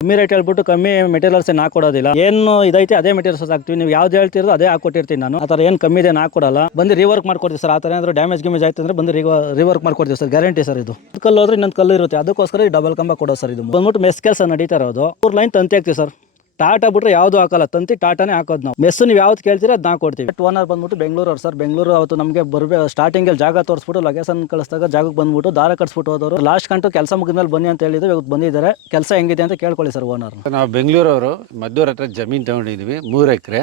ಕಮ್ಮಿ ರೇಟ್ ಹೇಳ್ಬಿಟ್ಟು ಕಮ್ಮಿ ಮೆಟೀರಿಯಲ್ಸ್ ಏನು ಹಾಕೊಡೋದಿಲ್ಲ. ಏನು ಇದೈತೆ, ಅದೇ ಮೆಟೀರಿಯಲ್ಸ್ ಹಾಕ್ತೀವಿ. ನೀವು ಯಾವ್ದು ಹೇಳ್ತಿರೋ ಅದೇ ಹಾಕೊಟ್ಟಿರ್ತೀನಿ ನಾನು. ಆ ಥರ ಏನು ಕಮ್ಮಿ ಇದೆ ಹಾಕೊಡಲ್ಲ. ಬಂದು ರಿವರ್ಕ್ ಮಾಡ್ಕೊಡ್ತೀವಿ ಸರ್. ಆ ಥರ ಏನಾದರೂ ಡ್ಯಾಮೇಜ್ ಗಿಮೇಜ್ ಆಯ್ತು ಅಂದ್ರೆ ಬಂದು ರಿವರ್ಕ್ ಮಾಡ್ಕೊಡ್ತೀವಿ ಸರ್. ಗ್ಯಾರಂಟಿ ಸರ್ ಇದು. ಕಲ್ಲು ಹೋದ್ರೆ ಇನ್ನೊಂದು ಕಲ್ಲು ಇರುತ್ತೆ. ಅದಕ್ಕೋಸ್ಕರ ಡಬಲ್ ಕಂಬ ಕೊಡೋದು ಸರ್ ಇದು. ಬಂದ್ಬಿಟ್ಟು ಮೆಸ್ ಕೆಲಸ ನಡೀತಾ ಇರೋದು. ಮೂರು ಲೈನ್ ತಂತಿ ಹಾಕ್ತೀವಿ ಸರ್. ಟಾಟಾ ಬಿಟ್ರೆ ಯಾವುದು ಹಾಕಲ್ಲ. ತಂತಿ ಟಾಟಾನೇ ಹಾಕೋದು ನಾವು. ಮೆಸ್ಸು ನೀವು ಯಾವ್ದು ಕೇಳ್ತೀರಾ ಕೊಡ್ತೀವಿ. ಹಾಕೊಡ್ತೀವಿ ಓನರ್ ಬಂದ್ಬಿಟ್ಟು ಬೆಂಗಳೂರು ಅವ್ರು ಸರ್ ಬೆಂಗಳೂರು ಅವತ್ತು ನಮಗೆ ಬರಬೇಕು ಸ್ಟಾರ್ಟಿಂಗಲ್ಲಿ ಜಾಗ ತೋರಿಸ್ಬಿಟ್ಟು ಲೊಕೇಶನ್ ಕಳಿಸಿದಾಗ ಜಾಗಕ್ಕೆ ಬಂದ್ಬಿಟ್ಟು ದಾರ ಕಟ್ಸ್ಬಿಟ್ಟು ಹೋದವರು. ಲಾಸ್ಟ್ ಕಂಟು ಕೆಲಸ ಮುಗಿದ್ಮೇಲೆ ಬನ್ನಿ ಅಂತ ಹೇಳಿದ್ರು. ಇವತ್ತು ಬಂದಿದ್ದಾರೆ. ಕೆಲಸ ಹೆಂಗಿದೆ ಅಂತ ಕೇಳ್ಕೊಳ್ಳಿ ಸರ್ ಓನರ್ ನಾವು ಬೆಂಗಳೂರವರು ಮದ್ದೂರ ಹತ್ರ ಜಮೀನು ತಗೊಂಡಿದ್ವಿ, ಮೂರು ಎಕರೆ.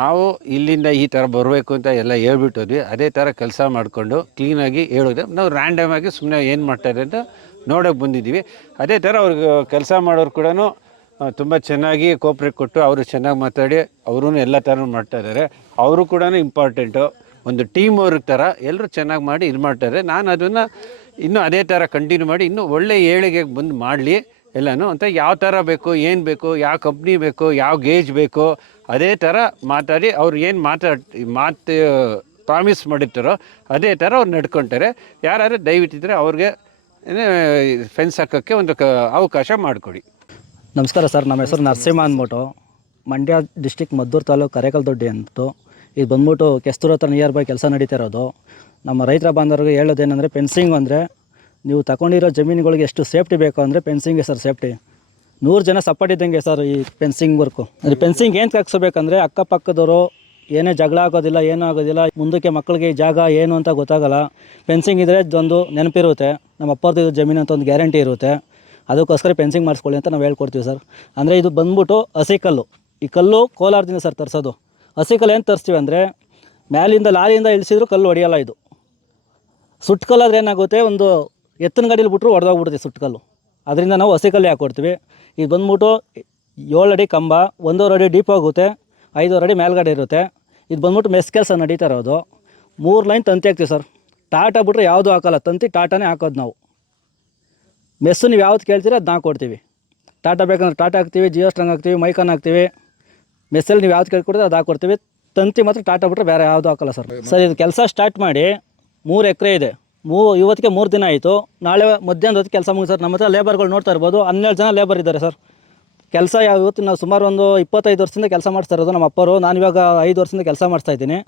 ನಾವು ಇಲ್ಲಿಂದ ಈ ಥರ ಬರಬೇಕು ಅಂತ ಎಲ್ಲ ಹೇಳ್ಬಿಟ್ಟಿದ್ವಿ ಅದೇ ಥರ ಕೆಲಸ ಮಾಡಿಕೊಂಡು ಕ್ಲೀನಾಗಿ ಹೇಳಿದೆ ನಾವು ರ್ಯಾಂಡಮ್ ಆಗಿ ಸುಮ್ಮನೆ ಏನು ಮಾಡ್ತಾರೆ ಅಂತ ನೋಡೋಕೆ ಬಂದಿದ್ದೀವಿ. ಅದೇ ಥರ ಅವ್ರಿಗೆ ಕೆಲಸ ಮಾಡೋರು ಕೂಡ ತುಂಬ ಚೆನ್ನಾಗಿ ಕೋಪ್ರೇಟ್ ಕೊಟ್ಟು ಅವರು ಚೆನ್ನಾಗಿ ಮಾತಾಡಿ ಅವರು ಎಲ್ಲ ಥರ ಮಾಡ್ತಾ ಇದ್ದಾರೆ ಅವರು ಕೂಡ ಇಂಪಾರ್ಟೆಂಟು ಒಂದು ಟೀಮ್ ಅವ್ರ ಥರ ಎಲ್ಲರೂ ಚೆನ್ನಾಗಿ ಮಾಡಿ ಇದು ಮಾಡ್ತಾರೆ. ನಾನು ಅದನ್ನು ಇನ್ನೂ ಅದೇ ಥರ ಕಂಟಿನ್ಯೂ ಮಾಡಿ ಇನ್ನೂ ಒಳ್ಳೆ ಏಳಿಗೆಗೆ ಬಂದು ಮಾಡಲಿ ಎಲ್ಲನೂ ಅಂತ ಯಾವ ಥರ ಬೇಕು, ಏನು ಬೇಕು, ಯಾವ ಕಂಪ್ನಿ ಬೇಕು, ಯಾವ ಗೇಜ್ ಬೇಕು, ಅದೇ ಥರ ಮಾತಾಡಿ ಅವ್ರು ಏನು ಮಾತಾಡ್ ಮಾತು ಪ್ರಾಮಿಸ್ ಮಾಡಿರ್ತಾರೋ ಅದೇ ಥರ ಅವ್ರು ನಡ್ಕೊತಾರೆ. ಯಾರಾದರೂ ದಯವಿಟ್ಟಿದ್ರೆ ಅವ್ರಿಗೆ ಫೆನ್ಸ್ ಹಾಕೋಕ್ಕೆ ಒಂದು ಅವಕಾಶ ಮಾಡಿಕೊಡಿ. ನಮಸ್ಕಾರ ಸರ್, ನಮ್ಮ ಹೆಸರು ನರಸಿಂಹ ಅಂದ್ಬಿಟ್ಟು. ಮಂಡ್ಯ ಡಿಸ್ಟಿಕ್ ಮದ್ದೂರು ತಾಲೂಕು ಕರೇಕಲ್ ದೊಡ್ಡಿ ಅಂತು ಇದು ಬಂದ್ಬಿಟ್ಟು ಕೆಸ್ತೂರು ಹತ್ರ ನಿಯರ್ ಬೈ ಕೆಲಸ ನಡೀತಾ ಇರೋದು. ನಮ್ಮ ರೈತರ ಬಾಂಧವರಿಗೆ ಹೇಳೋದೇನೆಂದರೆ ಪೆನ್ಸಿಂಗ್ ಅಂದರೆ ನೀವು ತಗೊಂಡಿರೋ ಜಮೀನುಗಳಿಗೆ ಎಷ್ಟು ಸೇಫ್ಟಿ ಬೇಕು ಅಂದರೆ ಫೆನ್ಸಿಂಗೆ ಸರ್ ಸೇಫ್ಟಿ ನೂರು ಜನ ಸಪೋರ್ಟ್ ಇದ್ದಂಗೆ ಸರ್ ಈ ಪೆನ್ಸಿಂಗ್ ವರ್ಕು ಅಂದರೆ ಪೆನ್ಸಿಂಗ್ ಏನು ಹಾಕ್ಸ್ಬೇಕಂದ್ರೆ ಅಕ್ಕಪಕ್ಕದವರು ಏನೇ ಜಗಳ ಆಗೋದಿಲ್ಲ, ಏನೂ ಆಗೋದಿಲ್ಲ, ಮುಂದಕ್ಕೆ ಮಕ್ಕಳಿಗೆ ಜಾಗ ಏನು ಅಂತ ಗೊತ್ತಾಗಲ್ಲ. ಪೆನ್ಸಿಂಗ್ ಇದ್ದರೆ ಒಂದು ನೆನಪಿರುತ್ತೆ. ನಮ್ಮ ಅಪ್ಪರದ್ದು ಜಮೀನು ಅಂತ ಒಂದು ಗ್ಯಾರಂಟಿ ಇರುತ್ತೆ. ಅದಕ್ಕೋಸ್ಕರ ಫೆನ್ಸಿಂಗ್ ಮಾಡಿಸ್ಕೊಳ್ಳಿ ಅಂತ ನಾವು ಹೇಳ್ಕೊಡ್ತೀವಿ ಸರ್. ಅಂದರೆ ಇದು ಬಂದ್ಬಿಟ್ಟು ಹಸಿ ಕಲ್ಲು. ಈ ಕಲ್ಲು ಕೋಲಾರದಿಂದ ಸರ್ ತರಿಸೋದು. ಹಸಿ ಕಲ್ಲು ಏನು ತರಿಸ್ತೀವಿ ಅಂದರೆ ಮ್ಯಾಲಿಂದ ಲಾರಿಯಿಂದ ಇಳಿಸಿದ್ರು ಕಲ್ಲು ಹೊಡೆಯಲ್ಲ ಇದು. ಸುಟ್ಟು ಕಲ್ಲಾದ್ರೆ ಏನಾಗುತ್ತೆ ಒಂದು ಎತ್ತಿನ ಗಾಡೀಲಿ ಬಿಟ್ಟರು ಹೊಡೆದೋಗ್ಬಿಡುತ್ತೆ ಸುಟ್ಟು ಕಲ್ಲು. ಅದರಿಂದ ನಾವು ಹಸಿ ಕಲ್ಲು ಹಾಕ್ಕೊಡ್ತೀವಿ ಇದು ಬಂದ್ಬಿಟ್ಟು ಏಳು ಅಡಿ ಕಂಬ, ಒಂದೂವರೆ ಅಡಿ ಡೀಪ್ ಆಗುತ್ತೆ, ಐದೂವರೆ ಅಡಿ ಮೇಲ್ಗಡೆ ಇರುತ್ತೆ. ಇದು ಬಂದ್ಬಿಟ್ಟು ಮೆಸ್ ಕೆಲಸ ನಡೀತಾ ಇರೋದು. ಮೂರು ಲೈನ್ ತಂತಿ ಹಾಕ್ತೀವಿ ಸರ್. ಟಾಟಾ ಬಿಟ್ಟರೆ ಯಾವುದೂ ಹಾಕಲ್ಲ, ತಂತಿ ಟಾಟಾನೇ ಹಾಕೋದು ನಾವು. ಮೆಸ್ಸು ನೀವು ಯಾವ್ದು ಕೇಳ್ತೀರ ಅದನ್ನ ಕೊಡ್ತೀವಿ. ಟಾಟಾ ಬೇಕಂದ್ರೆ ಟಾಟಾ ಹಾಕ್ತೀವಿ ಜಿಯೋ ಸ್ಟ್ರಾಂಗ್ ಹಾಕ್ತೀವಿ ಮೈಕಾನ್ ಹಾಕ್ತೀವಿ. ಮೆಸ್ಸಲ್ಲಿ ನೀವು ಯಾವ್ದು ಕೇಳ್ಕೊಡ್ತೀರ ಅದು ಹಾಕ್ಕೊಡ್ತೀವಿ ತಂತಿ ಮಾತ್ರ ಟಾಟಾ ಬಿಟ್ಟರೆ ಬೇರೆ ಯಾವುದು ಹಾಕಲ್ಲ ಸರ್. ಸರ್ ಇದು ಕೆಲಸ ಸ್ಟಾರ್ಟ್ ಮಾಡಿ ಮೂರು ಎಕರೆ ಇದೆ. ಮೂ ಇವತ್ತಿಗೆ ಮೂರು ದಿನ ಆಯಿತು. ನಾಳೆ ಮಧ್ಯಾಹ್ನದ ಹೊತ್ತಿಗೆ ಕೆಲಸ ಮುಗಿಸಿ ಸರ್. ನಮ್ಮ ಹತ್ರ ಲೇಬರ್ಗಳು ನೋಡ್ತಾ ಇರ್ಬೋದು. ಹನ್ನೆರಡು ಜನ ಲೇಬರ್ ಇದ್ದಾರೆ ಸರ್. ಕೆಲಸ ಯಾವ ನಾವು ಸುಮಾರು ಒಂದು ಇಪ್ಪತ್ತೈದು ವರ್ಷದಿಂದ ಕೆಲಸ ಮಾಡ್ತಾ ಇರೋದು ನಮ್ಮ ಅಪ್ಪರು. ನಾನು ಇವಾಗ ಐದು ವರ್ಷದಿಂದ ಕೆಲಸ ಮಾಡ್ತಾ ಇದ್ದೀನಿ.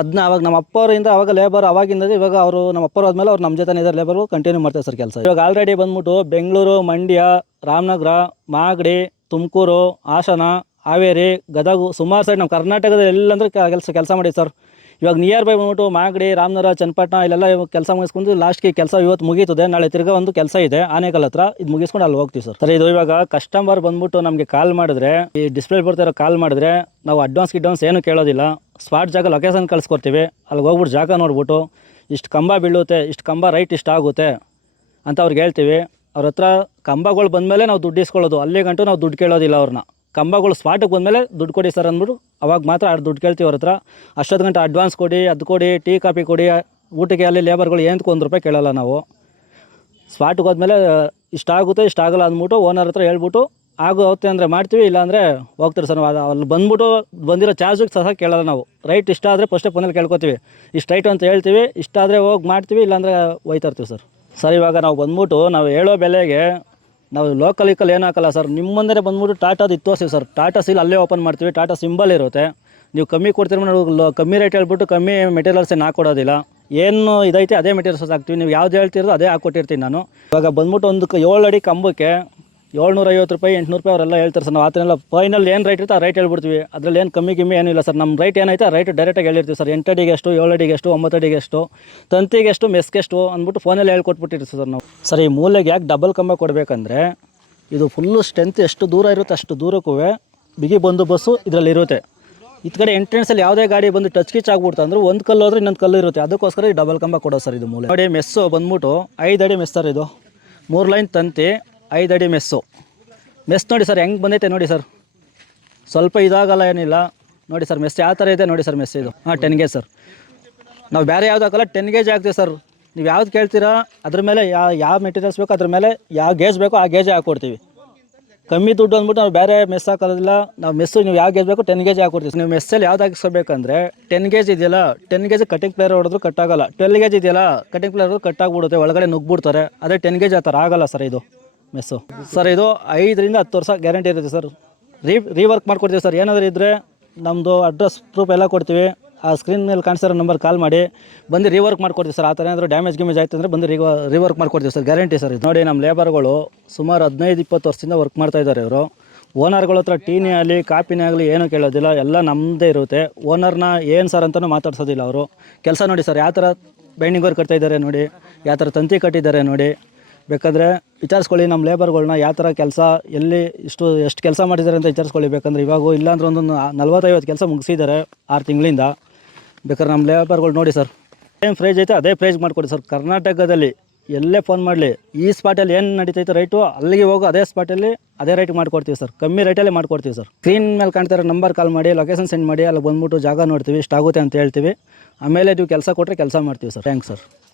ಅದನ್ನ ಅವಾಗ ನಮ್ಮ ಅಪ್ಪರಿಂದ ಅವಾಗ ಲೇಬರ್ ಅವಾಗಿಂದ ಇವಾಗ ಅವರು ನಮ್ಮ ಅಪ್ಪರು ಆದಮೇಲೆ ಅವ್ರು ನಮ್ಮ ಜೊತೆ ಇದ್ದಾರೆ. ಲೇಬರು ಕಂಟಿನ್ಯೂ ಮಾಡ್ತಾರೆ ಸರ್ ಕೆಲಸ. ಇವಾಗ ಆಲ್ರೆಡಿ ಬಂದ್ಬಿಟ್ಟು ಬೆಂಗಳೂರು, ಮಂಡ್ಯ, ರಾಮನಗರ, ಮಾಗಡಿ, ತುಮಕೂರು, ಹಾಸನ, ಹಾವೇರಿ, ಗದಗು ಸುಮಾರು ಸೈಡ್ ನಮ್ಮ ಕರ್ನಾಟಕದ ಎಲ್ಲಂದ್ರೆ ಕೆಲಸ ಕೆಲಸ ಮಾಡಿ ಸರ್. ಇವಾಗ ನಿಯರ್ ಬೈ ಬಂದ್ಬಿಟ್ಟು ಮಾಗಡಿ, ರಾಮನಗರ, ಚನ್ನಪಟ್ಟಣ, ಇಲ್ಲೆಲ್ಲ ಇವಾಗ ಕೆಲಸ ಮುಗಿಸ್ಕೊಂಡು ಲಾಸ್ಟ್ಗೆ ಕೆಲಸ ಇವತ್ತು ಮುಗೀತದೆ. ನಾಳೆ ತಿರ್ಗಾ ಒಂದು ಕೆಲಸ ಇದೆ. ಆನೇಕಲ್ ಹತ್ರ. ಇದು ಮುಗಿಸ್ಕೊಂಡು ಅಲ್ಲಿ ಹೋಗ್ತೀವಿ ಸರ್. ಸರ್, ಇದು ಇವಾಗ ಕಸ್ಟಮರ್ ಬಂದ್ಬಿಟ್ಟು ನಮಗೆ ಕಾಲ್ ಮಾಡಿದ್ರೆ, ಈ ಡಿಸ್ಪ್ಲೇ ಬರ್ತಿರೋ ಕಾಲ್ ಮಾಡಿದ್ರೆ, ನಾವು ಅಡ್ವಾನ್ಸ್ ಗಿಡ್ವಾನ್ಸ್ ಏನು ಕೇಳೋದಿಲ್ಲ. ಸ್ಪಾಟ್ ಜಾಗ ಲೊಕೇಶನ್ ಕಳಿಸ್ಕೊಡ್ತೀವಿ. ಅಲ್ಲಿ ಹೋಗ್ಬಿಟ್ಟು ಜಾಗ ನೋಡ್ಬಿಟ್ಟು, ಇಷ್ಟು ಕಂಬ ಬೀಳುತ್ತೆ, ಇಷ್ಟು ಕಂಬ ರೈಟ್ ಇಷ್ಟು ಆಗುತ್ತೆ ಅಂತ ಅವ್ರಿಗೆ ಹೇಳ್ತೀವಿ. ಅವ್ರ ಹತ್ರ ಕಂಬಗಳು ಬಂದಮೇಲೆ ನಾವು ದುಡ್ಡು ಇಸ್ಕೊಳ್ಳೋದು. ಅಲ್ಲಿಗಂಟು ನಾವು ದುಡ್ಡು ಕೇಳೋದಿಲ್ಲ ಅವ್ರನ್ನ ಕಂಬಗಳು ಸ್ಪಾಟಿಗೆ ಬಂದಮೇಲೆ ದುಡ್ಡು ಕೊಡಿ ಸರ್ ಅಂದ್ಬಿಟ್ಟು ಅವಾಗ ಮಾತ್ರ ದುಡ್ಡು ಕೇಳ್ತೀವಿ ಅವ್ರ ಹತ್ರ. ಅಷ್ಟೊತ್ತು ಗಂಟೆ ಅಡ್ವಾನ್ಸ್ ಕೊಡಿ, ಅದು ಕೊಡಿ, ಟೀ, ಕಾಫಿ ಕೊಡಿ, ಊಟಕ್ಕೆ ಅಲ್ಲಿ ಲೇಬರ್ಗಳು ಏನಕ್ಕೆ ಒಂದು ರೂಪಾಯಿ ಕೇಳಲ್ಲ ನಾವು. ಸ್ಪಾಟಿಗೆ ಹೋದ್ಮೇಲೆ ಇಷ್ಟಾಗುತ್ತೆ ಇಷ್ಟಾಗಲ್ಲ ಅಂದ್ಬಿಟ್ಟು ಓನರ್ ಹತ್ರ ಹೇಳ್ಬಿಟ್ಟು ಆಗುತ್ತೆ ಅಂದರೆ ಮಾಡ್ತೀವಿ ಇಲ್ಲಾಂದರೆ ಹೋಗ್ತಾರೆ ಸರ್ ನಾವು. ಅಲ್ಲಿ ಬಂದ್ಬಿಟ್ಟು ಬಂದಿರೋ ಚಾರ್ಜಿಗೆ ಸಹ ಕೇಳಲ್ಲ ನಾವು. ರೈಟ್ ಇಷ್ಟ ಆದರೆ ಫಸ್ಟೇ ಫೋನಲ್ಲಿ ಕೇಳ್ಕೊತೀವಿ. ಇಷ್ಟು ರೈಟ್ ಅಂತ ಹೇಳ್ತೀವಿ, ಇಷ್ಟ ಆದರೆ ಹೋಗಿ ಮಾಡ್ತೀವಿ ಇಲ್ಲಾಂದರೆ ಹೋಯ್ತಾ ಇರ್ತೀವಿ ಸರ್ ಸರ್ ಇವಾಗ ನಾವು ಬಂದ್ಬಿಟ್ಟು ನಾವು ಹೇಳೋ ಬೆಲೆಗೆ ನಾವು ಲೋಕಲ್ ಈಕಲ್ ಏನು ಹಾಕಲ್ಲ ಸರ್ ನಿಮ್ಮ ಮುಂದೆ ಬಂದ್ಬಿಟ್ಟು ಟಾಟಾದು ಇತ್ತು ಸರ್ ಟಾಟಾ ಸೀಲ್ ಅಲ್ಲೇ ಓಪನ್ ಮಾಡ್ತೀವಿ. ಟಾಟಾ ಸಿಂಬಲ್ ಇರುತ್ತೆ. ನೀವು ಕಮ್ಮಿ ಕೊಡ್ತೀರ ನಾವು ಕಮ್ಮಿ ರೇಟ್ ಹೇಳ್ಬಿಟ್ಟು ಕಮ್ಮಿ ಮೆಟೀರಿಯಲ್ಸ್ ಏನು ಹಾಕೊಡೋದಿಲ್ಲ. ಏನು ಇದೈತೆ, ಅದೇ ಮೆಟೀರಿಯಲ್ಸ್ ಹಾಕ್ತೀವಿ. ನೀವು ಯಾವ್ದು ಹೇಳ್ತಿರೋ ಅದೇ ಹಾಕ್ಕೊಟ್ಟಿರ್ತೀನಿ ನಾನು. ಇವಾಗ ಬಂದ್ಬಿಟ್ಟು ಒಂದು ಏಳು ಅಡಿ ಕಂಬಕ್ಕೆ ಏಳ್ನೂರ ಐವತ್ತು ರೂಪಾಯಿ, ಎಂಟುನೂರು ರೂಪಾಯಿ ಅವರೆಲ್ಲ ಹೇಳ್ತಾರೆ ಸರ್. ನಾವು ಆ ಫೈನಲ್ ಏನು ರೈಟ್ ಇರುತ್ತೆ ಆ ರೈಟ್ ಹೇಳ್ಬಿಡ್ತೀವಿ. ಅದರಲ್ಲಿ ಏನು ಕಮ್ಮಿ ಗಿಮ್ಮಿ ಏನಿಲ್ಲ ಸರ್. ನಮ್ಮ ರೈಟ್ ಏನೈತೆ ಆ ರೈಟ್ ಡೈರೆಕ್ಟಾಗಿ ಹೇಳಿರ್ತೀವಿ ಸರ್. ಎಂಟು ಅಡಿಗೆ ಎಷ್ಟು ಏಳು ಅಡಿಗೆ ಎಷ್ಟು ಒಂಬತ್ತು ಅಡಿಗೆ ಎಷ್ಟು ತಂತಿಗೆ ಎಷ್ಟು ಮೆಸ್ಗೆ ಎಷ್ಟು ಅಂದ್ಬಿಟ್ಟು ಫೋನಲ್ಲಿ ಹೇಳ್ಕೊಟ್ಬಿಟ್ಟಿರ್ತೀವಿ ಸರ್ ನಾವು. ಸರ್, ಈ ಮೂಲೆಗೆ ಯಾಕೆ ಡಬಲ್ ಕಂಬ ಕೊಡಬೇಕಂದ್ರೆ ಇದು ಫುಲ್ಲು ಸ್ಟ್ರೆಂತ್ ಎಷ್ಟು ದೂರ ಇರುತ್ತೆ ಅಷ್ಟು ದೂರಕ್ಕೂ ಬಿಗಿ ಬಂದು ಬಸ್ಸು ಇದರಲ್ಲಿ ಇರುತ್ತೆ. ಈ ಕಡೆ ಎಂಟ್ರೆನ್ಸಲ್ಲಿ ಯಾವುದೇ ಗಾಡಿ ಬಂದು ಟಚ್ ಕಿಚ್ ಆಗ್ಬಿಡ್ತು ಅಂದ್ರೆ ಒಂದು ಕಲ್ಲು ಹೋದ್ರೆ ಇನ್ನೊಂದು ಕಲ್ಲು ಇರುತ್ತೆ. ಅದಕ್ಕೋಸ್ಕರ ಈ ಡಬಲ್ ಕಂಬ ಕೊಡೋ ಸರ್ ಇದು ಮೂಲೆ. ನೋಡಿ ಮೆಸ್ಸು ಬಂದ್ಬಿಟ್ಟು ಐದು ಅಡಿ ಮೆಸ್ ಸರ್ ಇದು. ಮೂರು ಲೈನ್ ತಂತಿ ಐದು ಅಡಿ ಮೆಸ್ಸು ಮೆಸ್ ನೋಡಿ ಸರ್, ಹೆಂಗೆ ಬಂದೈತೆ ನೋಡಿ ಸರ್. ಸ್ವಲ್ಪ ಇದಾಗಲ್ಲ ಏನಿಲ್ಲ. ನೋಡಿ ಸರ್ ಮೆಸ್ ಯಾವ ಥರ ಇದೆ ನೋಡಿ ಸರ್ ಮೆಸ್ ಇದು. ಹಾಂ ಟೆನ್ ಗೇಜ್ ಸರ್. ನಾವು ಬೇರೆ ಯಾವ್ದು ಹಾಕಲ್ಲ ಟೆನ್ ಗೇಜ್ ಹಾಕ್ತೀವಿ ಸರ್. ನೀವು ಯಾವ್ದು ಕೇಳ್ತೀರಾ, ಅದ್ರ ಮೇಲೆ ಯಾವ ಯಾವ ಮೆಟೀರಿಯಲ್ಸ್ ಬೇಕು ಅದ್ರ ಮೇಲೆ ಯಾವ ಗೇಜ್ ಬೇಕೋ ಆ ಗೇಜೇ ಹಾಕ್ಕೊಡ್ತೀವಿ ಕಮ್ಮಿ ದುಡ್ಡು ಅಂದ್ಬಿಟ್ಟು ನಾವು ಬೇರೆ ಮೆಸ್ ಹಾಕೋದಿಲ್ಲ. ನಾವು ಮೆಸ್ಸು, ನೀವು ಯಾವ ಗೇಜ್ ಬೇಕು ಟೆನ್ ಗೇಜ್ ಹಾಕ್ಕೊಡ್ತೀವಿ ನೀವು ಮೆಸ್ಸಲ್ಲಿ ಯಾವ್ದು ಹಾಕಿಸ್ಕೋಬೇಕಂದ್ರೆ ಟೆನ್ ಗೇಜ್ ಇದೆಯಲ್ಲ ಟೆನ್ ಗೇಜ್ ಕಟಿಂಗ್ ಪ್ಲೇಯರ್ ಹೊಡೆದ್ರು ಕಟ್ ಆಗಲ್ಲ. ಟ್ವೆಲ್ ಗೇಜ್ ಇದೆಯಲ್ಲ ಕಟಿಂಗ್ ಪ್ಲೇಯರ್ ಕಟ್ ಆಗಿಬಿಡುತ್ತೆ, ಒಳಗಡೆ ನುಗ್ಬಿಡ್ತಾರೆ ಅದೇ ಟೆನ್ ಗೇಜ್ ಆ ಥರ ಆಗಲ್ಲ ಸರ್ ಇದು. ಮೆಸ್ಸು ಸರ್ ಇದು ಐದರಿಂದ ಹತ್ತು ವರ್ಷ ಗ್ಯಾರಂಟಿ ಇರುತ್ತೆ ಸರ್ ರೀ ರೀವರ್ಕ್ ಮಾಡಿಕೊಡ್ತೀವಿ ಸರ್ ಏನಾದರೂ ಇದ್ದರೆ ನಮ್ಮದು ಅಡ್ರೆಸ್ ಪ್ರೂಫ್ ಎಲ್ಲ ಕೊಡ್ತೀವಿ. ಆ ಸ್ಕ್ರೀನ್ ಮೇಲೆ ಕಾಣಿಸ್ತಿರೋ ನಂಬರ್ ಕಾಲ್ ಮಾಡಿ. ಬಂದು ರೀವರ್ಕ್ ಮಾಡ್ಕೊಡ್ತೀವಿ ಸರ್ ಆ ಥರ ಏನಾದರೂ ಡ್ಯಾಮೇಜ್ ಗಿಮೇಜ್ ಆಯ್ತು ಅಂದರೆ ಬಂದು ರೀವ ರೀವರ್ಕ್ ಮಾಡ್ಕೊಡ್ತೀವಿ ಸರ್ ಗ್ಯಾರಂಟಿ ಸರ್ ನೋಡಿ ನಮ್ಮ ಲೇಬರ್ಗಳು ಸುಮಾರು ಹದಿನೈದು, ಇಪ್ಪತ್ತು ವರ್ಷದಿಂದ ವರ್ಕ್ ಮಾಡ್ತಾ ಇದ್ದಾರೆ ಇವರು. ಓನರ್ಗಳ ಹತ್ರ ಟೀನೇ ಆಗಲಿ, ಕಾಪಿನೇ ಆಗಲಿ ಏನೂ ಕೇಳೋದಿಲ್ಲ. ಎಲ್ಲ ನಮ್ಮದೇ ಇರುತ್ತೆ. ಓನರ್ನ ಏನು ಸರ್ ಅಂತಲೂ ಮಾತಾಡ್ಸೋದಿಲ್ಲ ಅವರು. ಕೆಲಸ ನೋಡಿ ಸರ್ ಯಾವ ಥರ ಬೈಂಡಿಂಗ್ ವರ್ಕ್ ಕಟ್ತಾ ನೋಡಿ. ಯಾವ ಥರ ತಂತಿ ಕಟ್ಟಿದ್ದಾರೆ ನೋಡಿ. ಬೇಕಾದರೆ ವಿಚಾರಿಸ್ಕೊಳ್ಳಿ ನಮ್ಮ ಲೇಬರ್ಗಳನ್ನ ಯಾವ ಥರ ಕೆಲಸ, ಎಲ್ಲಿ ಇಷ್ಟು, ಎಷ್ಟು ಕೆಲಸ ಮಾಡಿದ್ದಾರೆ ಅಂತ ವಿಚಾರಿಸ್ಕೊಳ್ಳಿ. ಬೇಕಂದ್ರೆ ಇವಾಗ ಇಲ್ಲಾಂದ್ರೆ ಒಂದು ನಲ್ವತ್ತೈವತ್ತು ಕೆಲಸ ಮುಗಿಸಿದ್ದಾರೆ ಆರು ತಿಂಗಳಿಂದ. ಬೇಕಾದ್ರೆ ನಮ್ಮ ಲೇಬರ್ಗಳು ನೋಡಿ ಸರ್. ಏನು ಫ್ರೇಜ್ ಐತೆ, ಅದೇ ಫ್ರೈಜ್ ಮಾಡಿಕೊಡಿ ಸರ್. ಕರ್ನಾಟಕದಲ್ಲಿ ಎಲ್ಲೇ ಫೋನ್ ಮಾಡಲಿ, ಈ ಸ್ಪಾಟಲ್ಲಿ ಏನು ನಡೀತೈತೆ ರೈಟು ಅಲ್ಲಿಗೆ ಹೋಗೋ, ಅದೇ ಸ್ಪಾಟಲ್ಲಿ ಅದೇ ರೈಟ್ ಮಾಡ್ಕೊಡ್ತೀವಿ ಸರ್. ಕಮ್ಮಿ ರೇಟಲ್ಲೇ ಮಾಡ್ಕೊಡ್ತೀವಿ ಸರ್. ಸ್ಕ್ರೀನ್ ಮೇಲೆ ಕಾಣ್ತಿರೋ ನಂಬರ್ ಕಾಲ್ ಮಾಡಿ ಲೊಕೇಶನ್ ಸೆಂಡ್ ಮಾಡಿ ಅಲ್ಲಿ ಬಂದ್ಬಿಟ್ಟು ಜಾಗ ನೋಡ್ತೀವಿ, ಇಷ್ಟಾಗುತ್ತೆ ಅಂತ ಹೇಳ್ತೀವಿ. ಆಮೇಲೆ ನೀವು ಕೆಲಸ ಕೊಟ್ಟರೆ ಕೆಲಸ ಮಾಡ್ತೀವಿ ಸರ್. Thanks sir.